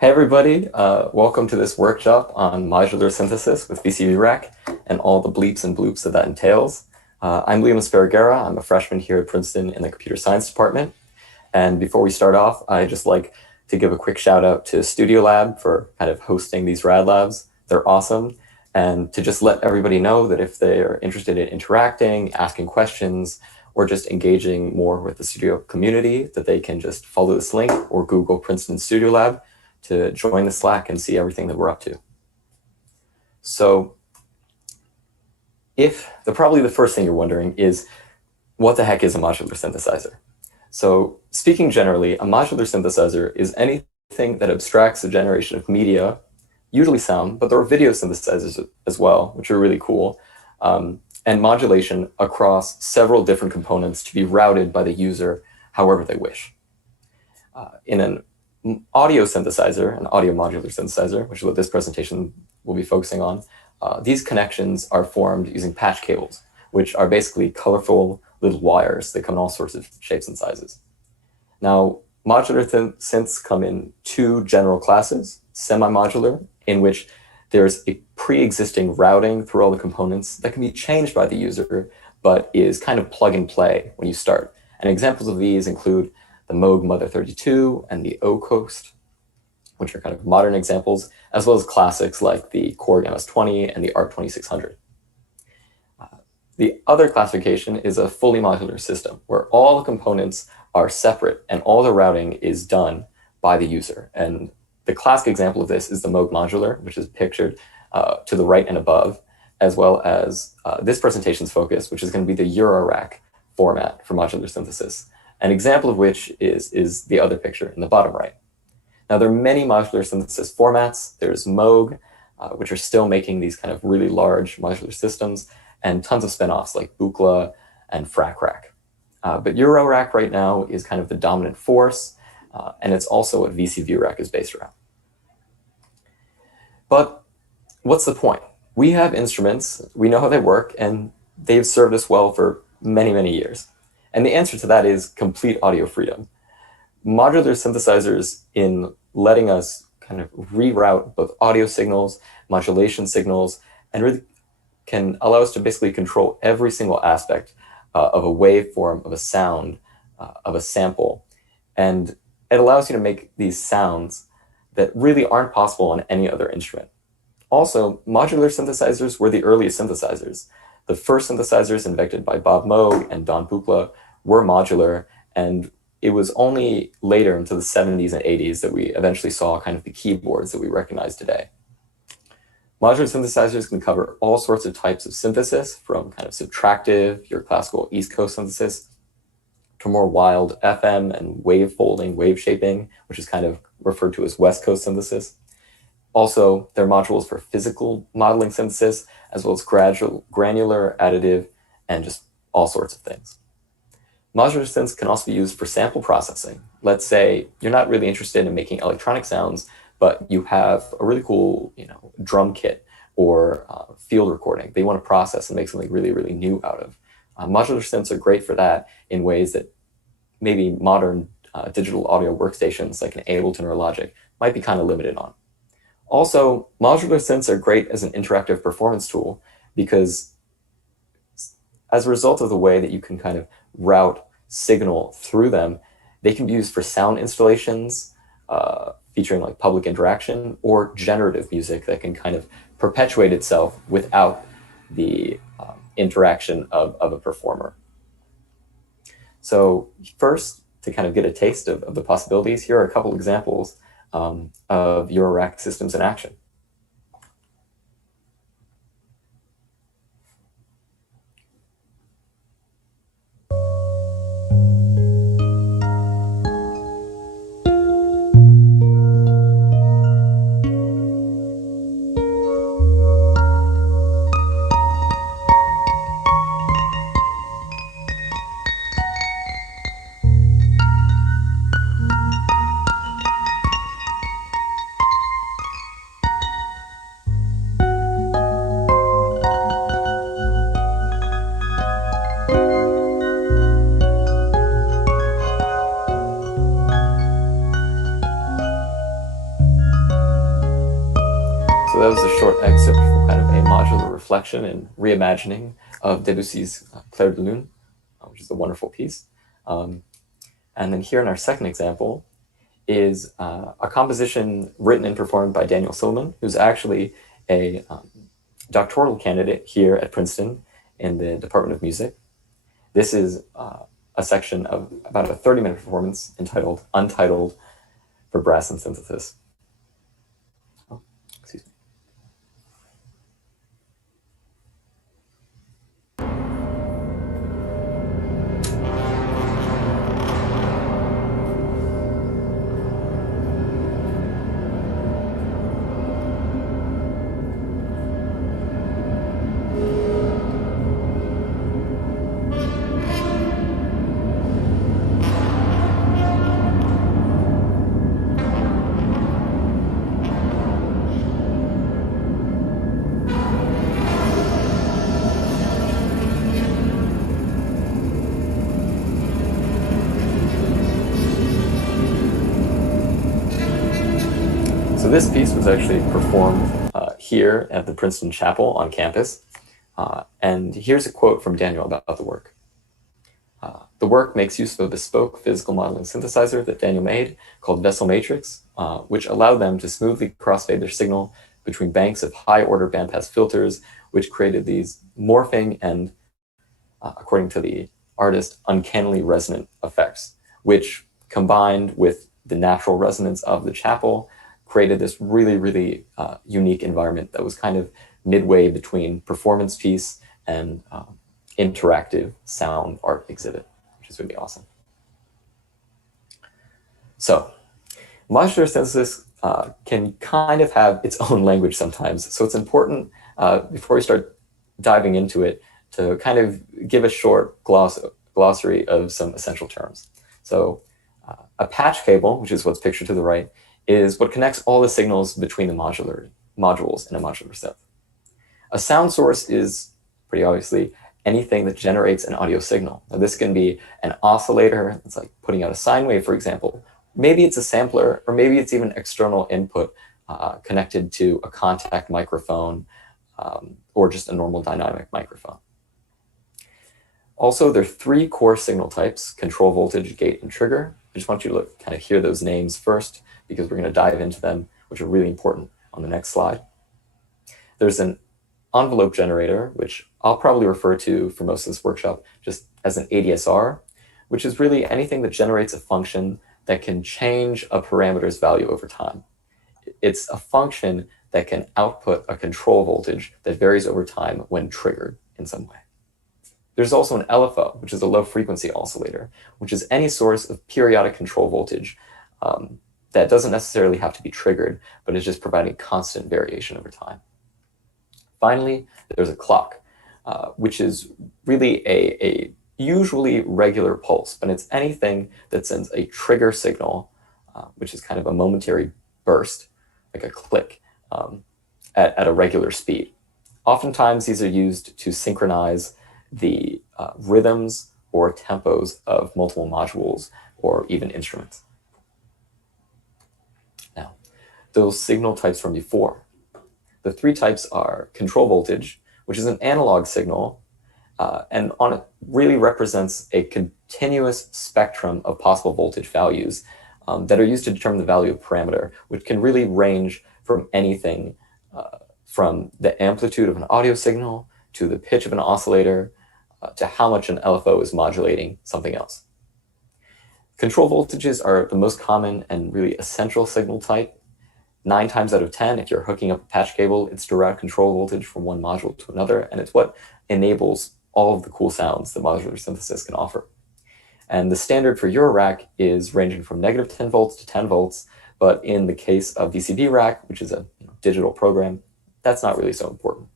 Hey everybody, welcome to this workshop on modular synthesis with VCV Rack and all the bleeps and bloops that entails. I'm Esparraguera. I'm a freshman here at Princeton in the computer science department. And before we start off, I'd just like to give a quick shout out to Studio Lab for kind of hosting these RadLabs. They're awesome. And to just let everybody know that if they are interested in interacting, asking questions, or just engaging more with the studio community, that they can just follow this link or Google Princeton Studio Lab to join the Slack and see everything that we're up to. So probably the first thing you're wondering is, what the heck is a modular synthesizer? So speaking generally, a modular synthesizer is anything that abstracts the generation of media, usually sound, but there are video synthesizers as well, which are really cool, and modulation across several different components to be routed by the user however they wish. In an audio synthesizer, an audio modular synthesizer, which is what this presentation will be focusing on, these connections are formed using patch cables, which are basically colorful little wires that come in all sorts of shapes and sizes. Now, modular synths come in two general classes: semi-modular, in which there's a pre-existing routing through all the components that can be changed by the user, but is kind of plug and play when you start. And examples of these include the Moog Mother 32 and the O-Coast, which are kind of modern examples, as well as classics like the Korg MS-20 and the ARC 2600. The other classification is a fully modular system, where all the components are separate and all the routing is done by the user. And the classic example of this is the Moog Modular, which is pictured to the right and above, as well as this presentation's focus, which is going to be the Eurorack format for modular synthesis. An example of which is the other picture in the bottom right. Now, there are many modular synthesis formats. There's Moog, which are still making these kind of really large modular systems, and tons of spin-offs like Buchla and FRAC. But Eurorack right now is kind of the dominant force, and it's also what VCVRack is based around. But what's the point? We have instruments, we know how they work, and they've served us well for many, many years. And the answer to that is complete audio freedom. Modular synthesizers, in letting us kind of reroute both audio signals, modulation signals, and really can allow us to basically control every single aspect of a waveform, of a sound, of a sample. And it allows you to make these sounds that really aren't possible on any other instrument. Also, modular synthesizers were the earliest synthesizers. The first synthesizers invented by Bob Moog and Don Buchla were modular, and it was only later into the 70s and 80s that we eventually saw kind of the keyboards that we recognize today. Modular synthesizers can cover all sorts of types of synthesis, from kind of subtractive, your classical East Coast synthesis, to more wild FM and wave folding, wave shaping, which is kind of referred to as West Coast synthesis. Also, there are modules for physical modeling synthesis, as well as granular, additive, and just all sorts of things. Modular synths can also be used for sample processing. Let's say you're not really interested in making electronic sounds, but you have a really cool, drum kit or field recording that you want to process and make something really, really new out of. Modular synths are great for that in ways that maybe modern digital audio workstations like an Ableton or Logic might be kind of limited on. Also, modular synths are great as an interactive performance tool because as a result of the way that you can kind of route signal through them, they can be used for sound installations, featuring like public interaction, or generative music that can kind of perpetuate itself without the interaction of a performer. So first, to kind of get a taste of the possibilities, here are a couple examples of Eurorack systems in action. So that was a short excerpt from kind of a modular reflection and reimagining of Debussy's Clair de Lune, which is a wonderful piece. And then here in our second example is a composition written and performed by Daniel Silliman, who's actually a doctoral candidate here at Princeton in the Department of Music. This is a section of about a 30-minute performance entitled Untitled for Brass and Synthesis. Oh, excuse me. So this piece was actually performed here at the Princeton Chapel on campus. And here's a quote from Daniel about the work. The work makes use of a bespoke physical modeling synthesizer that Daniel made called Vessel Matrix, which allowed them to smoothly crossfade their signal between banks of high-order bandpass filters, which created these morphing and, according to the artist, uncannily resonant effects, which combined with the natural resonance of the chapel created this really, really unique environment that was kind of midway between performance piece and interactive sound art exhibit, which is really awesome. So modular synthesis can kind of have its own language sometimes. So it's important before we start diving into it to kind of give a short glossary of some essential terms. So a patch cable, which is what's pictured to the right, is what connects all the signals between the modules in a modular synth. A sound source is, pretty obviously, anything that generates an audio signal. Now, this can be an oscillator, it's like putting out a sine wave, for example. Maybe it's a sampler, or maybe it's even external input connected to a contact microphone or just a normal dynamic microphone. Also, there are three core signal types: control voltage, gate, and trigger. I just want you to kind of hear those names first, because we're going to dive into them, which are really important on the next slide. There's an envelope generator, which I'll probably refer to for most of this workshop just as an ADSR, which is really anything that generates a function that can change a parameter's value over time. It's a function that can output a control voltage that varies over time when triggered in some way. There's also an LFO, which is a low frequency oscillator, which is any source of periodic control voltage that doesn't necessarily have to be triggered, but is just providing constant variation over time. Finally, there's a clock, which is really a usually regular pulse, but it's anything that sends a trigger signal, which is kind of a momentary burst, like a click, at a regular speed. Oftentimes, these are used to synchronize the rhythms or tempos of multiple modules or even instruments. Now, those signal types from before. The three types are control voltage, which is an analog signal, and on it really represents a continuous spectrum of possible voltage values that are used to determine the value of a parameter, which can really range from anything from the amplitude of an audio signal to the pitch of an oscillator to how much an LFO is modulating something else. Control voltages are the most common and really essential signal type. 9 times out of 10, if you're hooking up a patch cable, it's direct control voltage from one module to another, and it's what enables all of the cool sounds that modular synthesis can offer. And the standard for Eurorack is ranging from -10 volts to 10 volts, but in the case of VCVRack, which is a digital program, that's not really so important.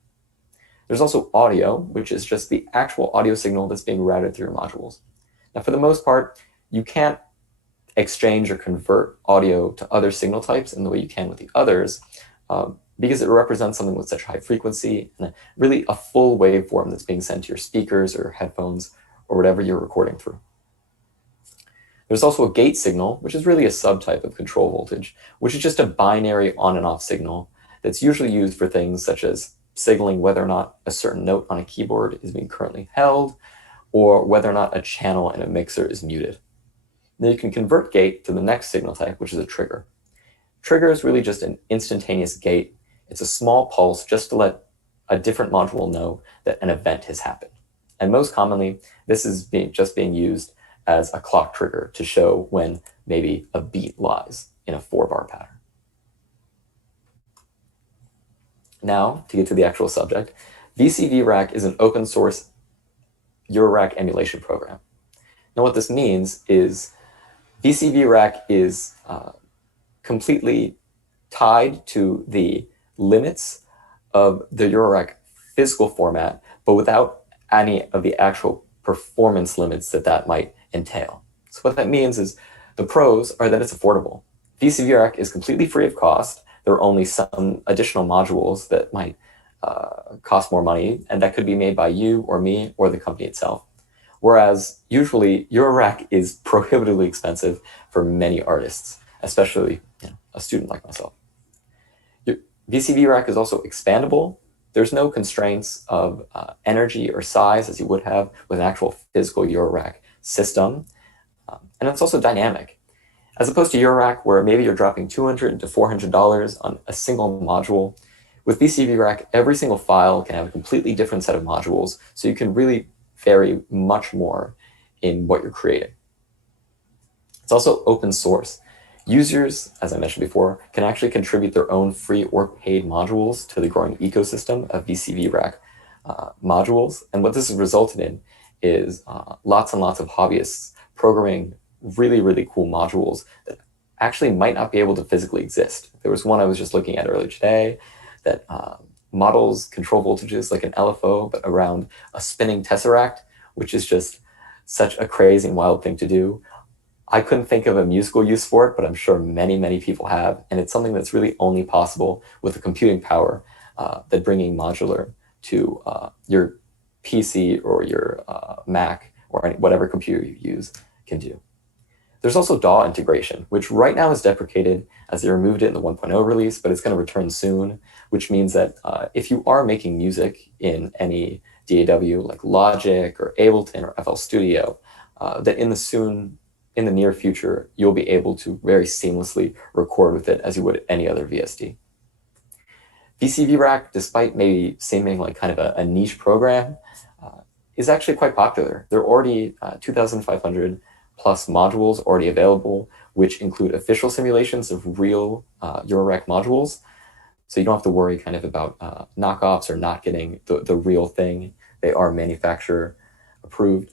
There's also audio, which is just the actual audio signal that's being routed through your modules. Now, for the most part, you can't exchange or convert audio to other signal types in the way you can with the others, because it represents something with such high frequency and really a full waveform that's being sent to your speakers or headphones or whatever you're recording through. There's also a gate signal, which is really a subtype of control voltage, which is just a binary on and off signal that's usually used for things such as signaling whether or not a certain note on a keyboard is being currently held, or whether or not a channel in a mixer is muted. Then you can convert gate to the next signal type, which is a trigger. Trigger is really just an instantaneous gate. It's a small pulse just to let a different module know that an event has happened. And most commonly, this is just being used as a clock trigger to show when maybe a beat lies in a 4-bar pattern. Now, to get to the actual subject, VCVRack is an open source Eurorack emulation program. Now, what this means is VCVRack is completely tied to the limits of the Eurorack physical format, but without any of the actual performance limits that might entail. So what that means is the pros are that it's affordable. VCVRack is completely free of cost. There are only some additional modules that might cost more money, and that could be made by you or me or the company itself. Whereas usually Eurorack is prohibitively expensive for many artists, especially a student like myself. VCVRack is also expandable. There's no constraints of energy or size as you would have with an actual physical Eurorack system. And it's also dynamic. As opposed to Eurorack, where maybe you're dropping $200 to $400 on a single module, with VCVRack, every single file can have a completely different set of modules, so you can really vary much more in what you're creating. It's also open source. Users, as I mentioned before, can actually contribute their own free or paid modules to the growing ecosystem of VCVRack modules. And what this has resulted in is lots and lots of hobbyists programming really, really cool modules that actually might not be able to physically exist. There was one I was just looking at earlier today that models control voltages like an LFO, but around a spinning tesseract, which is just such a crazy and wild thing to do. I couldn't think of a musical use for it, but I'm sure many, many people have. And it's something that's really only possible with the computing power that bringing modular to your PC or your Mac or whatever computer you use can do. There's also DAW integration, which right now is deprecated as they removed it in the 1.0 release, but it's going to return soon, which means that if you are making music in any DAW like Logic or Ableton or FL Studio, that in the near future, you'll be able to very seamlessly record with it as you would any other VST. VCVRack, despite maybe seeming like kind of a niche program, is actually quite popular. There are already 2,500 plus modules already available, which include official simulations of real Eurorack modules. So you don't have to worry kind of about knockoffs or not getting the real thing. They are manufacturer approved,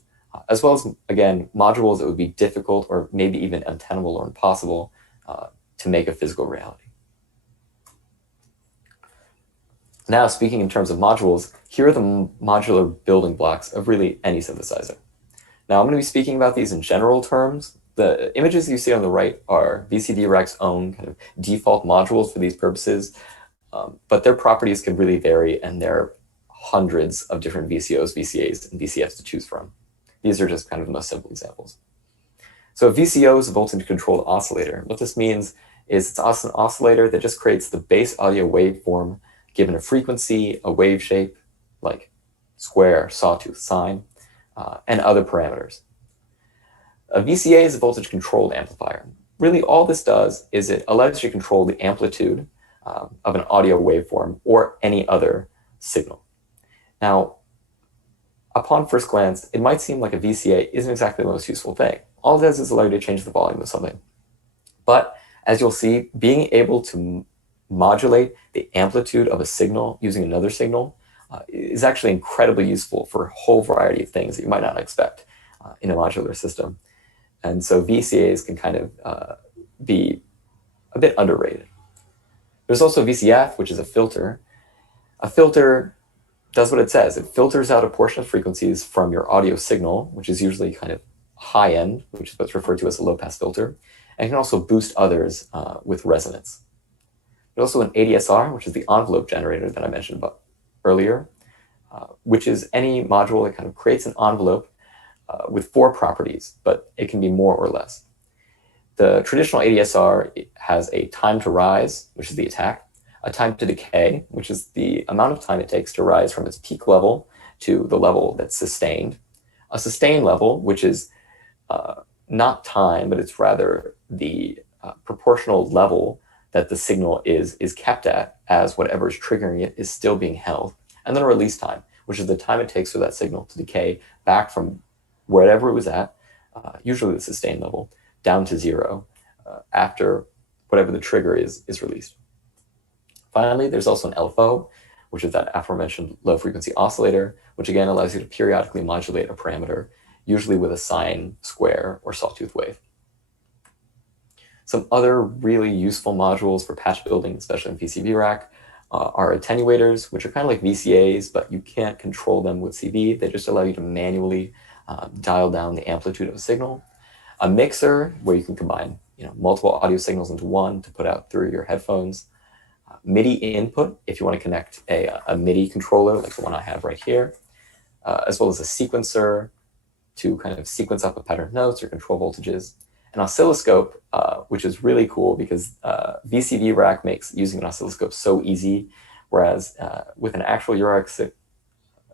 as well as, again, modules that would be difficult or maybe even untenable or impossible to make a physical reality. Now, speaking in terms of modules, here are the modular building blocks of really any synthesizer. Now, I'm going to be speaking about these in general terms. The images you see on the right are VCVRack's own kind of default modules for these purposes, but their properties can really vary, and there are hundreds of different VCOs, VCAs, and VCFs to choose from. These are just kind of the most simple examples. So a VCO is a voltage-controlled oscillator. What this means is it's an oscillator that just creates the base audio waveform given a frequency, a wave shape, like square, sawtooth, sine, and other parameters. A VCA is a voltage-controlled amplifier. Really, all this does is it allows you to control the amplitude of an audio waveform or any other signal. Now, upon first glance, it might seem like a VCA isn't exactly the most useful thing. All it does is allow you to change the volume of something. But as you'll see, being able to modulate the amplitude of a signal using another signal is actually incredibly useful for a whole variety of things that you might not expect in a modular system. And so VCAs can kind of be a bit underrated. There's also VCF, which is a filter. A filter does what it says. It filters out a portion of frequencies from your audio signal, which is usually kind of high end, which is what's referred to as a low pass filter, and can also boost others with resonance. There's also an ADSR, which is the envelope generator that I mentioned about earlier, which is any module that kind of creates an envelope with 4 properties, but it can be more or less. The traditional ADSR has a time to rise, which is the attack, a time to decay, which is the amount of time it takes to rise from its peak level to the level that's sustained, a sustain level, which is not time, but it's rather the proportional level that the signal is kept at as whatever is triggering it is still being held, and then a release time, which is the time it takes for that signal to decay back from wherever it was at, usually the sustain level, down to zero after whatever the trigger is released. Finally, there's also an LFO, which is that aforementioned low frequency oscillator, which again allows you to periodically modulate a parameter, usually with a sine, square, or sawtooth wave. Some other really useful modules for patch building, especially in VCVRack, are attenuators, which are kind of like VCAs, but you can't control them with CV. They just allow you to manually dial down the amplitude of a signal. A mixer, where you can combine multiple audio signals into one to put out through your headphones. MIDI input, if you want to connect a MIDI controller, like the one I have right here, as well as a sequencer to kind of sequence up a pattern of notes or control voltages. An oscilloscope, which is really cool because VCVRack makes using an oscilloscope so easy, whereas with an actual Eurorack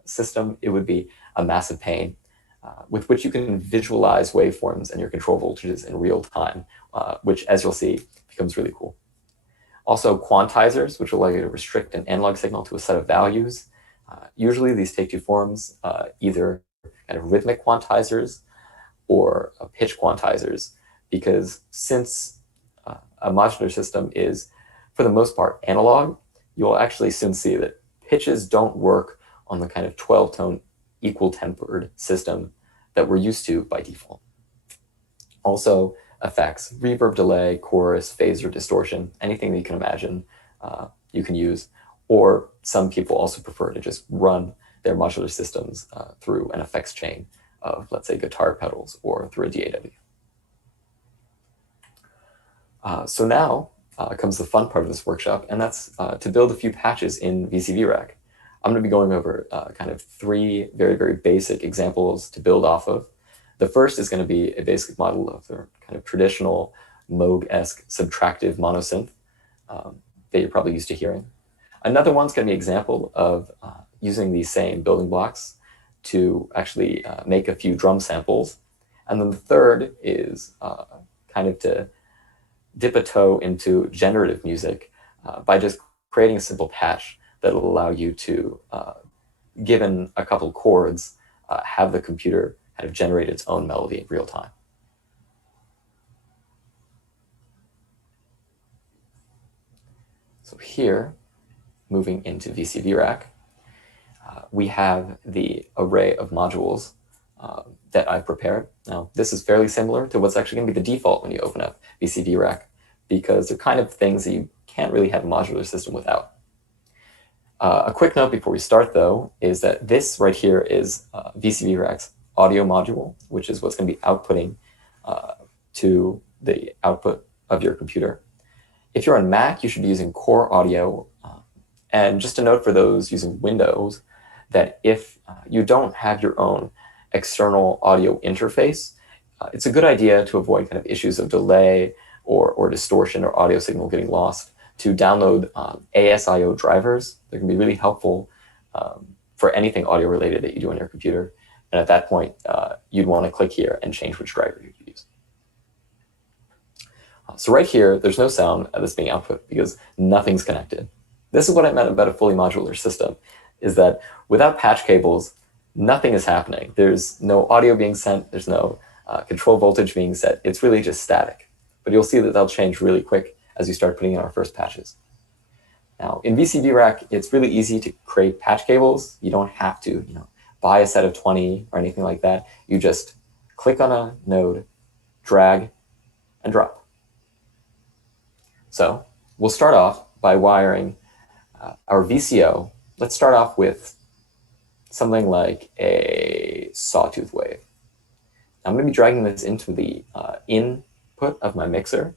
system, it would be a massive pain, with which you can visualize waveforms and your control voltages in real time, which, as you'll see, becomes really cool. Also, quantizers, which allow you to restrict an analog signal to a set of values. Usually these take two forms, either kind of rhythmic quantizers or pitch quantizers, because since a modular system is, for the most part, analog, you'll actually soon see that pitches don't work on the kind of 12-tone equal tempered system that we're used to by default. Also, effects, reverb, delay, chorus, phaser, distortion, anything that you can imagine you can use. Or some people also prefer to just run their modular systems through an effects chain of, let's say, guitar pedals or through a DAW. So now comes the fun part of this workshop, and that's to build a few patches in VCVRack. I'm going to be going over kind of three very, very basic examples to build off of. The first is going to be a basic model of the kind of traditional Moog-esque subtractive monosynth that you're probably used to hearing. Another one's going to be an example of using these same building blocks to actually make a few drum samples. And then the third is kind of to dip a toe into generative music by just creating a simple patch that'll allow you to, given a couple chords, have the computer kind of generate its own melody in real time. So here, moving into VCVRack, we have the array of modules that I've prepared. Now, this is fairly similar to what's actually going to be the default when you open up VCVRack, because they're kind of things that you can't really have a modular system without. A quick note before we start, though, is that this right here is VCVRack's audio module, which is what's going to be outputting to the output of your computer. If you're on Mac, you should be using Core Audio. And just a note for those using Windows, that if you don't have your own external audio interface, it's a good idea to avoid kind of issues of delay or distortion or audio signal getting lost to download ASIO drivers. They're going to be really helpful for anything audio related that you do on your computer. And at that point, you'd want to click here and change which driver you use. So right here, there's no sound that's being output because nothing's connected. This is what I meant about a fully modular system, is that without patch cables, nothing is happening. There's no audio being sent. There's no control voltage being set. It's really just static. But you'll see that they'll change really quick as you start putting in our first patches. Now, in VCVRack, it's really easy to create patch cables. You don't have to, buy a set of 20 or anything like that. You just click on a node, drag, and drop. So we'll start off by wiring our VCO. Let's start off with something like a sawtooth wave. I'm going to be dragging this into the input of my mixer,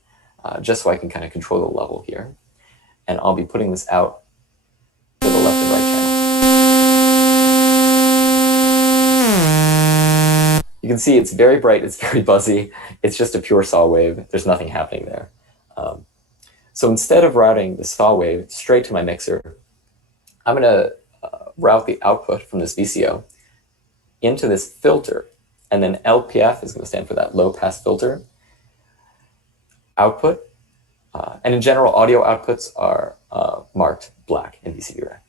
just so I can kind of control the level here. And I'll be putting this out to the left and right channel. You can see it's very bright, it's very buzzy. It's just a pure saw wave. There's nothing happening there. So instead of routing the saw wave straight to my mixer, I'm going to route the output from this VCO into this filter, and then LPF is going to stand for that low pass filter output. And in general, audio outputs are marked black in VCVRack.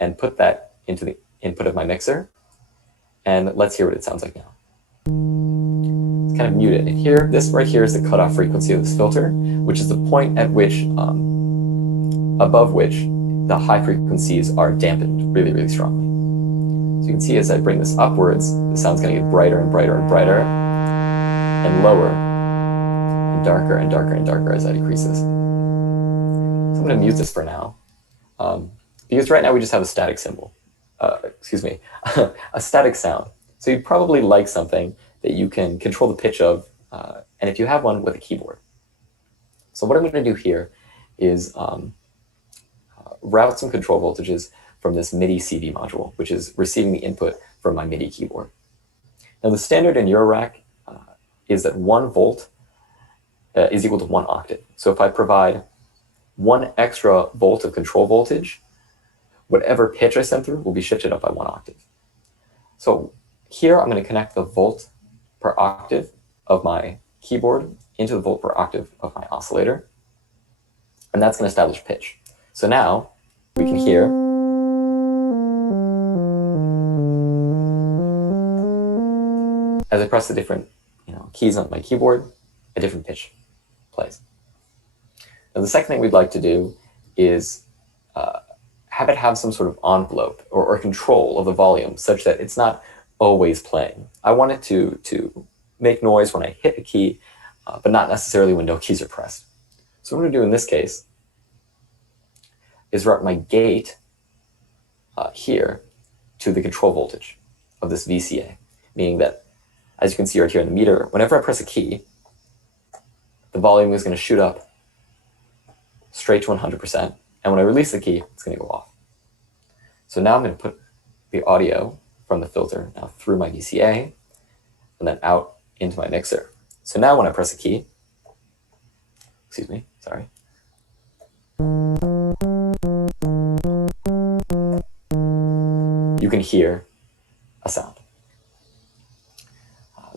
And put that into the input of my mixer. And let's hear what it sounds like now. It's kind of muted. And here, this right here is the cutoff frequency of this filter, which is the point at which, above which, the high frequencies are dampened really, really strongly. So you can see as I bring this upwards, the sound's going to get brighter and brighter and brighter, and lower, and darker and darker and darker as I decrease this. So I'm going to mute this for now, because right now we just have a static symbol. A static sound. So you'd probably like something that you can control the pitch of, and if you have one, with a keyboard. So what I'm going to do here is route some control voltages from this MIDI CV module, which is receiving the input from my MIDI keyboard. Now the standard in Eurorack is that 1 volt is equal to 1 octave. So if I provide 1 extra volt of control voltage, whatever pitch I send through will be shifted up by 1 octave. So here I'm going to connect the volt per octave of my keyboard into the volt per octave of my oscillator, and that's going to establish pitch. So now we can hear as I press the different keys on my keyboard, a different pitch plays. Now the second thing we'd like to do is have it have some sort of envelope or control of the volume such that it's not always playing. I want it to make noise when I hit a key, but not necessarily when no keys are pressed. So what I'm going to do in this case is route my gate here to the control voltage of this VCA, meaning that, as you can see right here in the meter, whenever I press a key, the volume is going to shoot up straight to 100%, and when I release the key, it's going to go off. So now I'm going to put the audio from the filter now through my VCA, and then out into my mixer. So now when I press a key, you can hear a sound.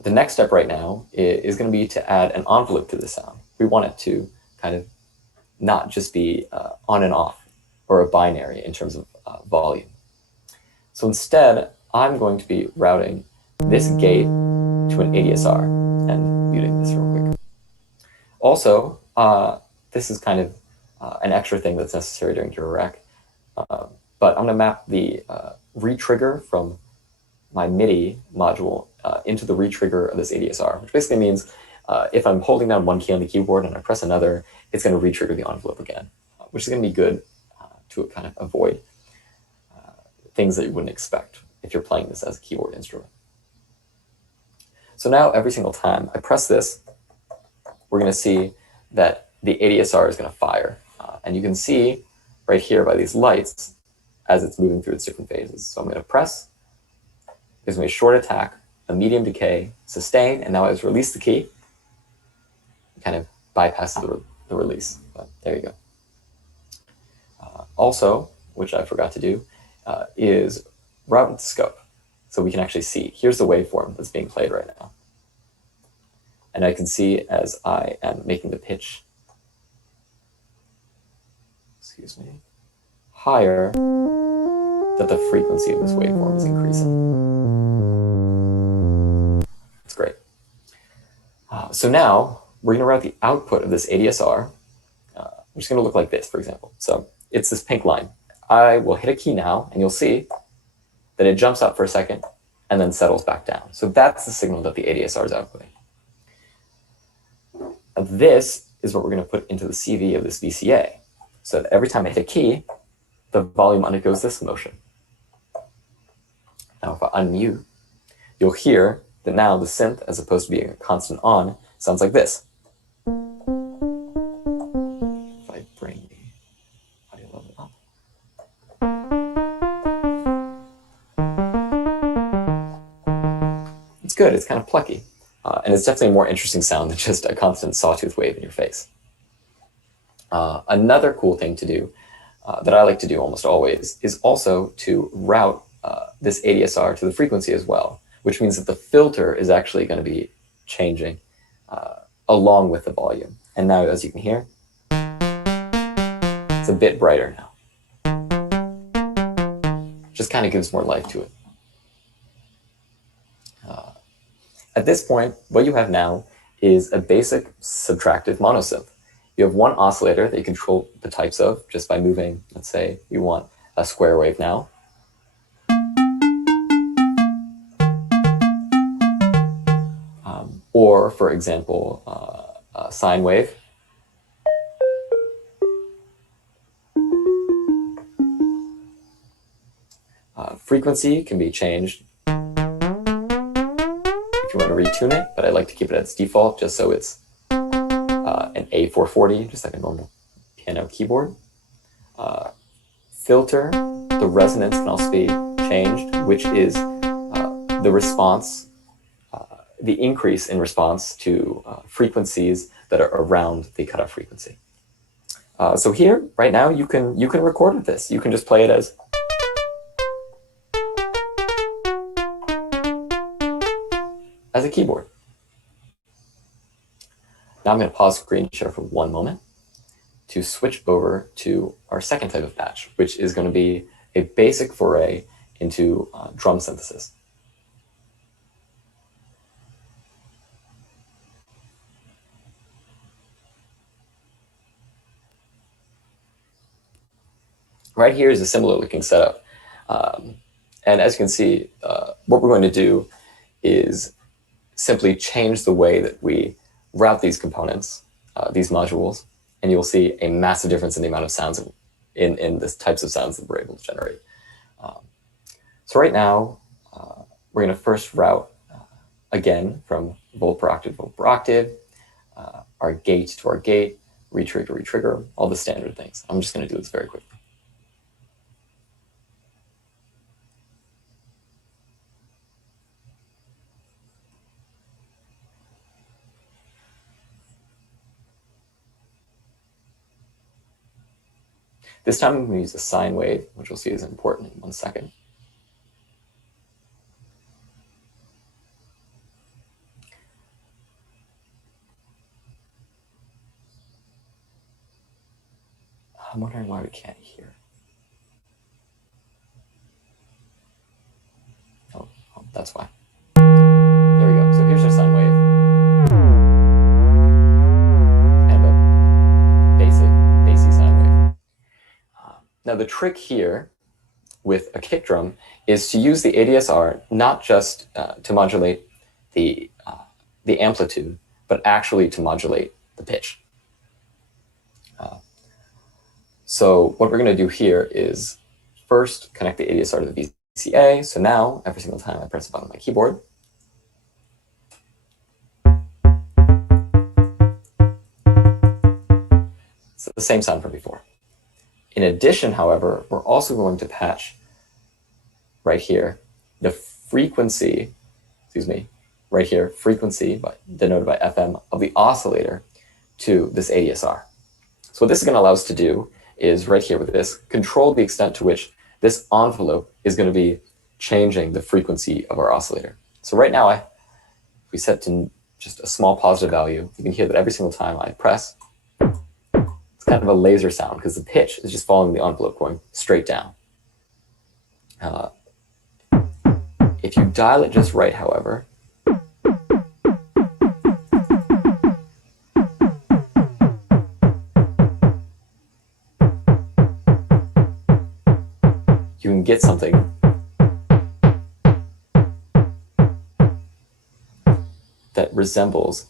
The next step right now is going to be to add an envelope to the sound. We want it to kind of not just be on and off or a binary in terms of volume. So instead, I'm going to be routing this gate to an ADSR and muting this real quick. Also, this is kind of an extra thing that's necessary during Eurorack, but I'm going to map the retrigger from my MIDI module into the retrigger of this ADSR, which basically means if I'm holding down one key on the keyboard and I press another, it's going to retrigger the envelope again, which is going to be good to kind of avoid things that you wouldn't expect if you're playing this as a keyboard instrument. So now every single time I press this, we're going to see that the ADSR is going to fire. And you can see right here by these lights as it's moving through its different phases. So I'm going to press, there's going to be a short attack, a medium decay, sustain, and now as I release the key, it kind of bypasses the release. But there you go. Also, which I forgot to do, is route the scope. So we can actually see, here's the waveform that's being played right now. And I can see as I am making the pitch, higher, that the frequency of this waveform is increasing. That's great. So now we're going to route the output of this ADSR, which is going to look like this, for example. So it's this pink line. I will hit a key now, and you'll see that it jumps up for a second and then settles back down. So that's the signal that the ADSR is outputting. This is what we're going to put into the CV of this VCA. So that every time I hit a key, the volume undergoes this motion. Now if I unmute, you'll hear that now the synth, as opposed to being a constant on, sounds like this. If I bring the audio level up. It's good, it's kind of plucky. And it's definitely a more interesting sound than just a constant sawtooth wave in your face. Another cool thing to do that I like to do almost always is also to route this ADSR to the frequency as well, which means that the filter is actually going to be changing along with the volume. And now, as you can hear, it's a bit brighter now. Just kind of gives more life to it. At this point, what you have now is a basic subtractive monosynth. You have one oscillator that you control the types of just by moving. Let's say you want a square wave now. Or, for example, a sine wave. Frequency can be changed if you want to retune it, but I like to keep it at its default just so it's an A440, just like a normal piano keyboard. Filter, the resonance can also be changed, which is the response, the increase in response to frequencies that are around the cutoff frequency. So here, right now, you can record with this. You can just play it as a keyboard. Now I'm going to pause screen share for one moment to switch over to our second type of patch, which is going to be a basic foray into drum synthesis. Right here is a similar looking setup. And as you can see, what we're going to do is simply change the way that we route these components, these modules, and you'll see a massive difference in the amount of sounds in the types of sounds that we're able to generate. So right now, we're going to first route, again, from volt per octave, our gate to our gate, retrigger, retrigger, all the standard things. I'm just going to do this very quickly. This time I'm going to use a sine wave, which we'll see is important in 1 second. I'm wondering why we can't hear. Oh, that's why. There we go. So here's our sine wave. And a basic sine wave. Now the trick here with a kick drum is to use the ADSR not just to modulate the amplitude, but actually to modulate the pitch. So what we're going to do here is first connect the ADSR to the VCA. So now every single time I press a button on my keyboard, it's the same sound from before. In addition, however, we're also going to patch right here the frequency, right here, frequency denoted by FM of the oscillator to this ADSR. So what this is going to allow us to do is right here with this, control the extent to which this envelope is going to be changing the frequency of our oscillator. So right now, if we set to just a small positive value, you can hear that every single time I press, it's kind of a laser sound because the pitch is just following the envelope going straight down. If you dial it just right, however, you can get something that resembles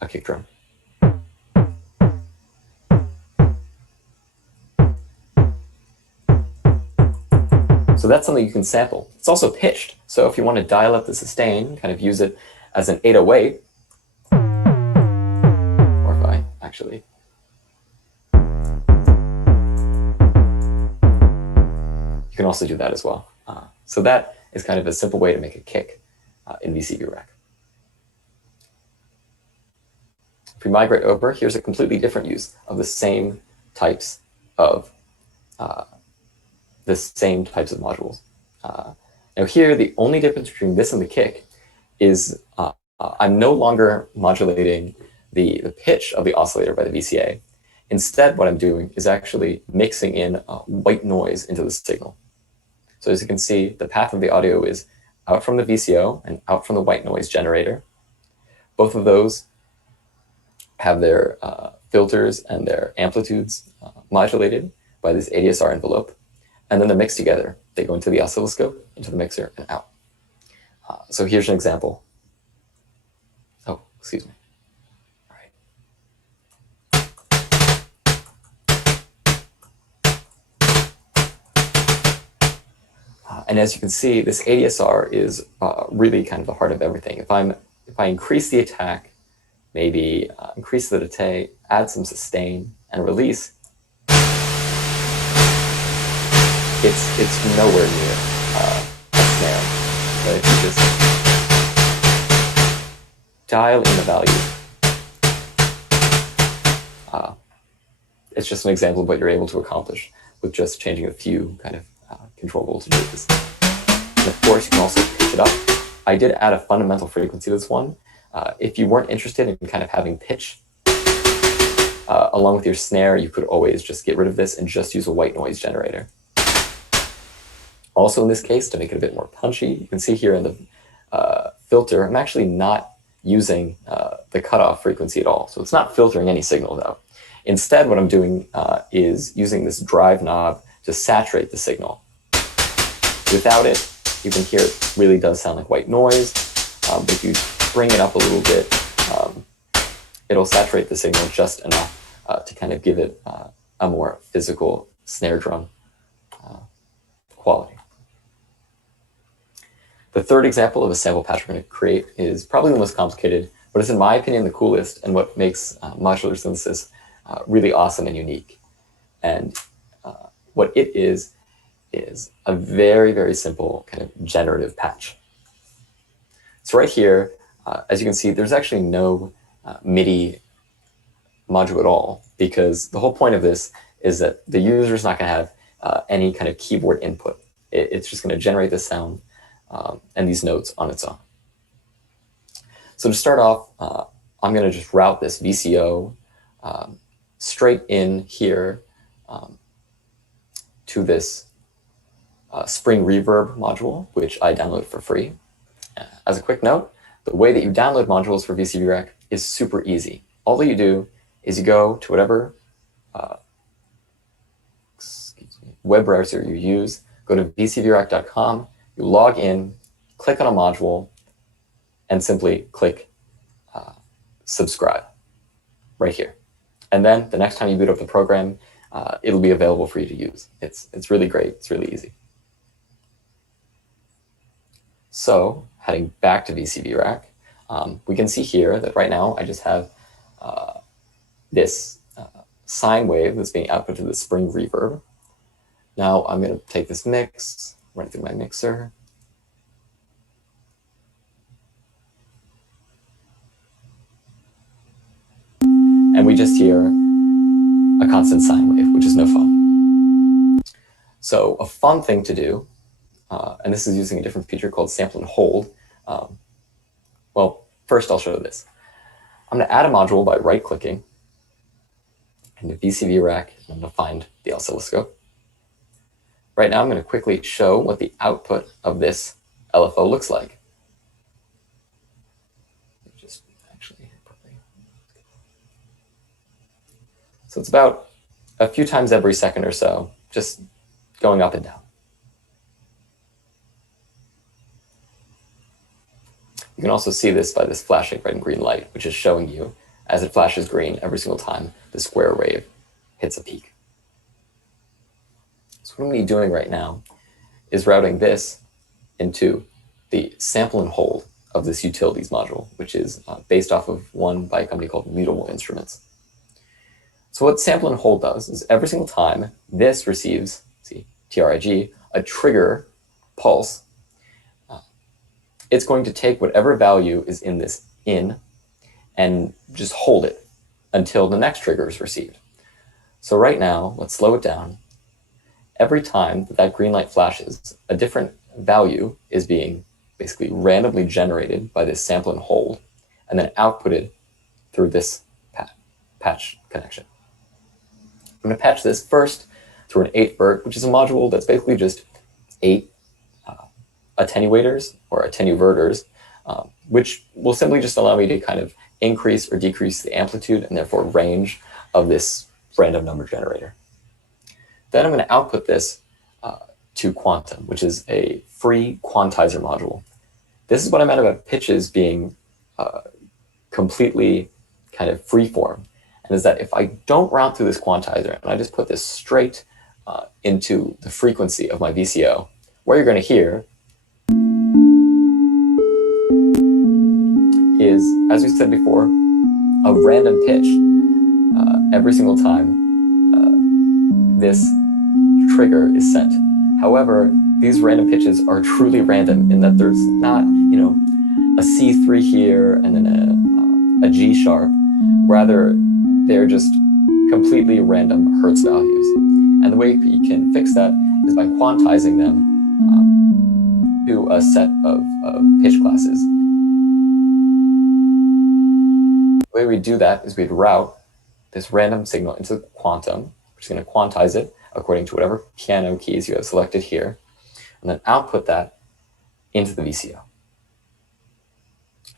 a kick drum. So that's something you can sample. It's also pitched. So if you want to dial up the sustain, kind of use it as an 808, or if I actually you can also do that as well. So that is kind of a simple way to make a kick in VCVRack. If we migrate over, here's a completely different use of the same types of modules. Now here, the only difference between this and the kick is I'm no longer modulating the pitch of the oscillator by the VCA. Instead, what I'm doing is actually mixing in white noise into the signal. So as you can see, the path of the audio is out from the VCO and out from the white noise generator. Both of those have their filters and their amplitudes modulated by this ADSR envelope, and then they're mixed together. They go into the oscilloscope, into the mixer, and out. So here's an example. Oh, excuse me. All right. And as you can see, this ADSR is really kind of the heart of everything. If I increase the attack, maybe increase the delay, add some sustain, and release, it's nowhere near a snare. But if you just dial in the value, it's just an example of what you're able to accomplish with just changing a few kind of control voltages. And of course, you can also pitch it up. I did add a fundamental frequency to this one. If you weren't interested in kind of having pitch along with your snare, you could always just get rid of this and just use a white noise generator. Also in this case, to make it a bit more punchy, you can see here in the filter, I'm actually not using the cutoff frequency at all. So it's not filtering any signal though. Instead, what I'm doing is using this drive knob to saturate the signal. Without it, you can hear it really does sound like white noise, but if you bring it up a little bit, it'll saturate the signal just enough to kind of give it a more physical snare drum quality. The third example of a sample patch we're going to create is probably the most complicated, but it's in my opinion the coolest and what makes modular synthesis really awesome and unique. And what it is a very, very simple kind of generative patch. So right here, as you can see, there's actually no MIDI module at all, because the whole point of this is that the user is not going to have any kind of keyboard input. It's just going to generate this sound and these notes on its own. So to start off, I'm going to just route this VCO straight in here to this Spring Reverb module, which I download for free. As a quick note, the way that you download modules for VCVRack is super easy. All that you do is you go to whatever web browser you use, go to VCVRack.com, you log in, click on a module, and simply click subscribe right here. And then the next time you boot up the program, it'll be available for you to use. It's really great. It's really easy. So heading back to VCVRack, we can see here that right now I just have this sine wave that's being output to the Spring Reverb. Now I'm going to take this mix, run it through my mixer. And we just hear a constant sine wave, which is no fun. So a fun thing to do, and this is using a different feature called sample and hold. Well, first I'll show this. I'm going to add a module by right-clicking in the VCV rack, and I'm going to find the oscilloscope. Right now I'm going to quickly show what the output of this LFO looks like. So it's about a few times every second or so, just going up and down. You can also see this by this flashing red and green light, which is showing you, as it flashes green every single time the square wave hits a peak. So what I'm going to be doing right now is routing this into the sample and hold of this utilities module, which is based off of one by a company called Mutable Instruments. So what sample and hold does is every single time this receives, see, TRIG, a trigger pulse, it's going to take whatever value is in this in and just hold it until the next trigger is received. So right now, let's slow it down. Every time that green light flashes, a different value is being basically randomly generated by this sample and hold, and then outputted through this patch connection. I'm going to patch this first through an 8-vert, which is a module that's basically just 8 attenuators or attenuverters, which will simply just allow me to kind of increase or decrease the amplitude and therefore range of this random number generator. Then I'm going to output this to Quantum, which is a free quantizer module. This is what I meant about pitches being completely kind of freeform, and is that if I don't route through this quantizer and I just put this straight into the frequency of my VCO, what you're going to hear is, as we said before, a random pitch every single time this trigger is sent. However, these random pitches are truly random in that there's not, a C3 here and then a G sharp. Rather, they're just completely random Hertz values. And the way you can fix that is by quantizing them to a set of pitch classes. The way we do that is we'd route this random signal into Quantum, which is going to quantize it according to whatever piano keys you have selected here, and then output that into the VCO.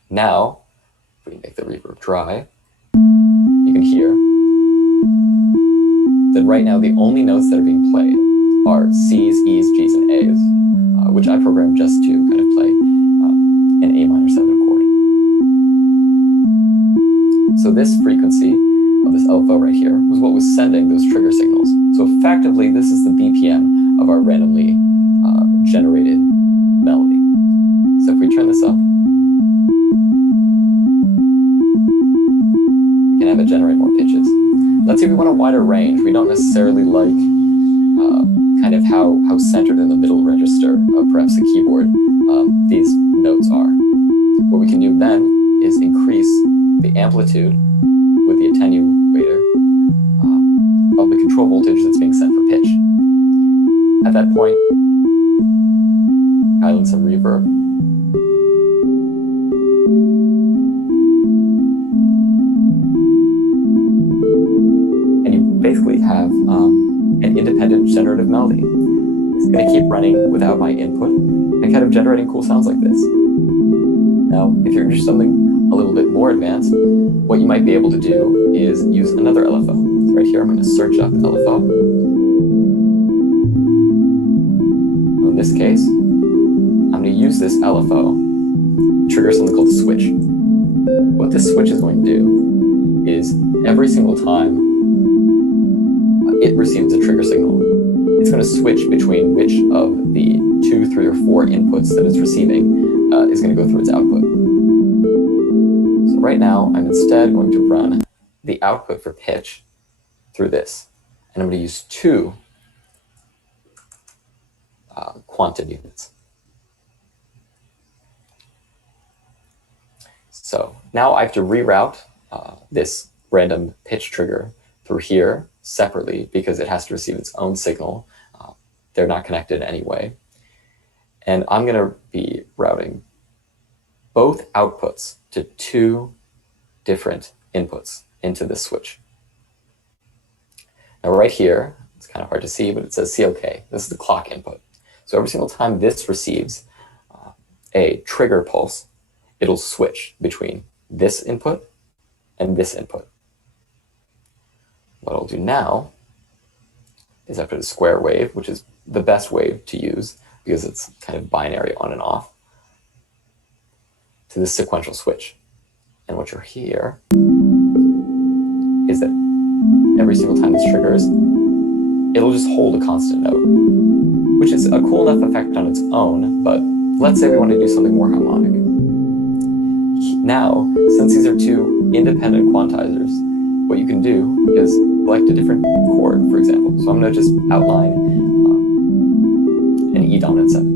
Now, if we make the reverb dry, you can hear that right now the only notes that are being played are C's, E's, G's, and A's, which I programmed just to kind of play an A minor 7 chord. So this frequency of this LFO right here was what was sending those trigger signals. So effectively, this is the BPM of our randomly generated melody. So if we turn this up, we can have it generate more pitches. Let's say we want a wider range. We don't necessarily like kind of how centered in the middle register of perhaps the keyboard these notes are. What we can do then is increase the amplitude with the attenuator of the control voltage that's being sent for pitch. At that point, dial in some reverb. And you basically have an independent generative melody. It's going to keep running without my input and kind of generating cool sounds like this. Now, if you're interested in something a little bit more advanced, what you might be able to do is use another LFO. So right here, I'm going to search up LFO. In this case, I'm going to use this LFO to trigger something called a switch. What this switch is going to do is every single time it receives a trigger signal, it's going to switch between which of the 2, 3, or 4 inputs that it's receiving is going to go through its output. So right now, I'm instead going to run the output for pitch through this. And I'm going to use 2 quantum units. So now I have to reroute this random pitch trigger through here separately because it has to receive its own signal. They're not connected anyway. And I'm going to be routing both outputs to 2 different inputs into this switch. Now right here, it's kind of hard to see, but it says COK. This is the clock input. So every single time this receives a trigger pulse, it'll switch between this input and this input. What I'll do now is I put a square wave, which is the best wave to use because it's kind of binary on and off, to this sequential switch. And what you'll hear is that every single time this triggers, it'll just hold a constant note, which is a cool enough effect on its own, but let's say we want to do something more harmonic. Now, since these are 2 independent quantizers, what you can do is select a different chord, for example. So I'm going to just outline an E dominant 7.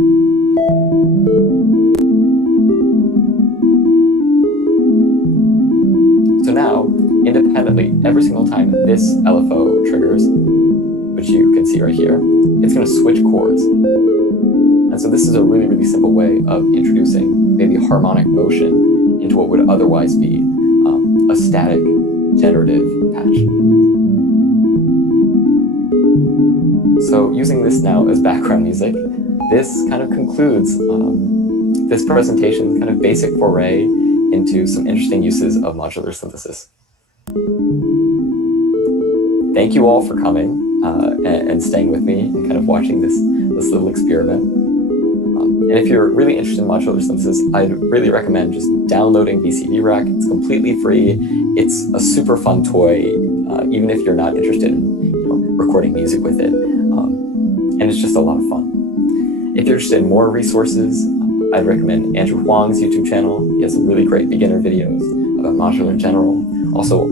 So now, independent literally every single time this LFO triggers, which you can see right here, it's going to switch chords. And so this is a really, really simple way of introducing maybe harmonic motion into what would otherwise be a static generative patch. So using this now as background music, this kind of concludes this presentation, kind of basic foray into some interesting uses of modular synthesis. Thank you all for coming and staying with me and kind of watching this little experiment. And if you're really interested in modular synthesis, I'd really recommend just downloading VCVRack. It's completely free. It's a super fun toy, even if you're not interested in recording music with it. And it's just a lot of fun. If you're interested in more resources, I'd recommend Andrew Huang's YouTube channel. He has some really great beginner videos about modular in general. Also,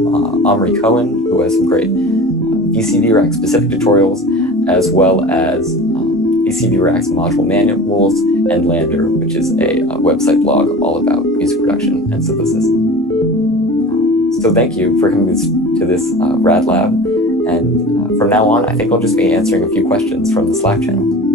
Omri Cohen, who has some great VCVRack specific tutorials, as well as VCVRack's module manuals, and Lander, which is a website blog all about music production and synthesis. So thank you for coming to this RadLab, and from now on, I think I'll just be answering a few questions from the Slack channel.